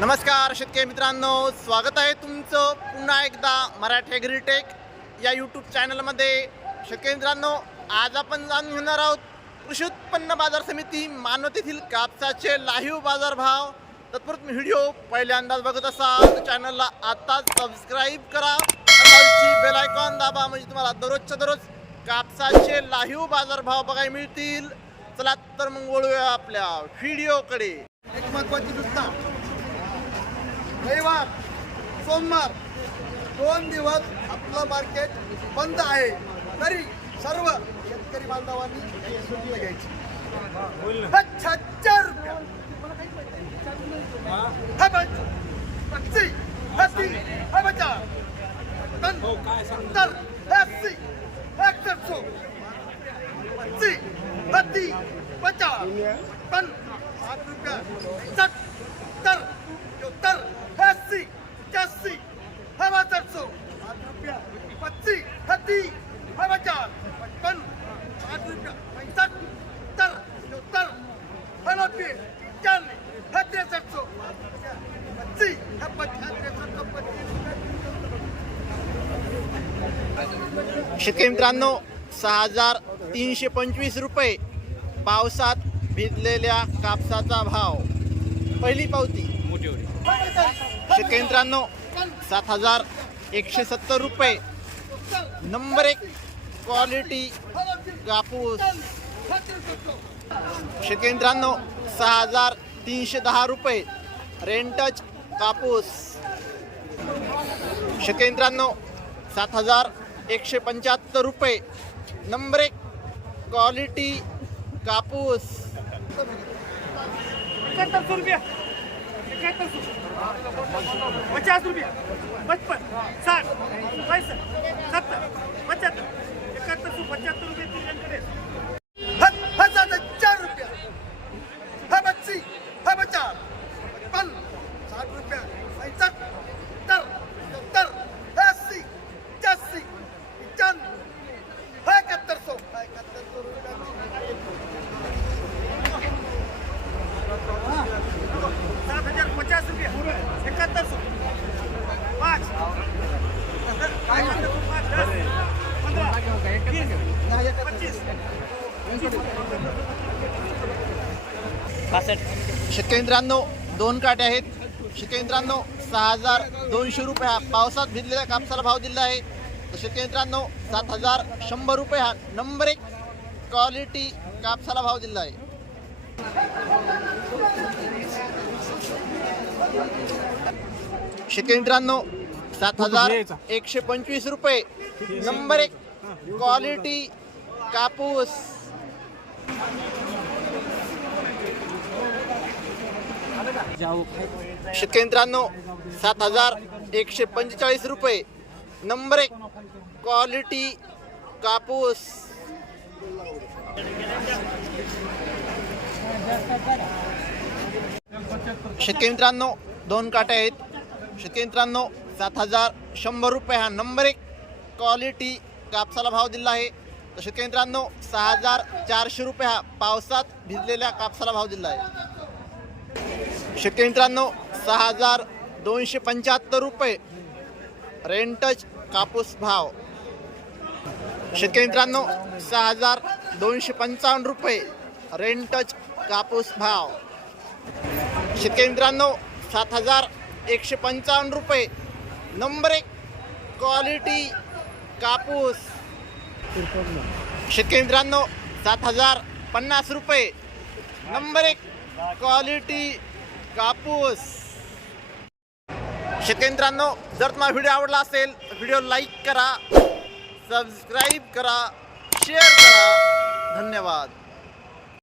नमस्कार शेतकरी मित्रांनो, स्वागत आहे तुमचं पुन्हा एकदा मराठी ॲग्रीटेक या यूट्यूब चॅनलमध्ये। शेतकरी मित्रांनो, आज आपण जाणून घेणार आहोत कृषी उत्पन्न बाजार समिती मानवत येथील कापसाचे लाईव्ह बाजारभाव। तत्पूर्वी व्हिडिओ पहिल्यांदाच बघत असाल तर चॅनलला आताच सबस्क्राईब करा आणि बेल आयकॉन दाबा, म्हणजे तुम्हाला दररोजच्या दररोज कापसाचे लाईव्ह बाजारभाव बघायला मिळतील। चला तर मग वळूया आपल्या व्हिडिओकडे। एक महत्त्वाची सूचना, रविवार सोमवार 2 दिवस आपलं मार्केट बंद आहे, तरी सर्व शेतकरी बांधवांनी सुट्टी घ्यायची। 76 रुपये हा बच पच्ची हसी हा बचा तन तर हसी 100 पच्ची हसी बचा तन 8 रुपया 70 70 80 85 हवा 400 8 रुपया 25 हती हवा 4 55 8 रुपया 70 70 हवा 90 95 हती 700 25 शेतकरी मित्रांनो, 6325 रुपये पावसात भिजलेल्या कापसाचा भाव। पहिली पावती शेतकरी मित्रांनो 7170 रुपये। नंबर 1 क्वालिटी कापूस। शेतकरी मित्रांनो 6310 रुपये रेंटच कापूस। शेतकरी मित्रांनो 7175 रुपये। नंबर 1 क्वालिटी कापूस। 71 रुपया 71 50 रुपया 55 60 65 70 75 71 75 रुपये तुझ्याकडे। 1004 रुपया हा बच्ची हा बचा 55 60 रुपया 70 70 80 85 95 7100 7050 रुपया 7100 5 शेतकरी मित्रांनो 2 काटे आहेत। शेतकरी मित्रांनो 6200 रुपये हा पावसात भिजलेल्या कापसाला भाव दिला आहे। तर शेतकरी मित्रांनो 7100 रुपये हा नंबर 1 क्वालिटी कापसाला भाव दिला आहे। शेतकरी मित्रांनो 7125 रुपये नंबर 1 क्वालिटी कापूस। शेतकरी मित्रांनो 7145 रुपये नंबर 1 क्वालिटी कापूस। शेतकरी मित्रांनो 2 काटे आहेत। शेतकरी मित्रांनो 7100 रुपये हा नंबर 1 क्वालिटी कापसाला भाव दिला आहे। तर शेतकरी मित्रांनो 6400 रुपये हा पावसात भिजलेल्या कापसाला भाव दिला आहे। शेतकरी मित्रांनो 6275 रुपये रेंटच कापूस भाव। शेतकरी मित्रांनो 6255 रुपये रेंटच कापूस भाव। शेतकरी मित्रांनो 7155 रुपये नंबर 1 क्वालिटी कापूस। शेतकरी मित्रांनो 7050 रुपये नंबर 1 क्वालिटी कापूस। शेतकरी मित्रांनो, जर तुम्हाला व्हिडिओ आवडला असेल तर व्हिडिओ लाईक करा, सबस्क्राईब करा, शेअर करा। धन्यवाद।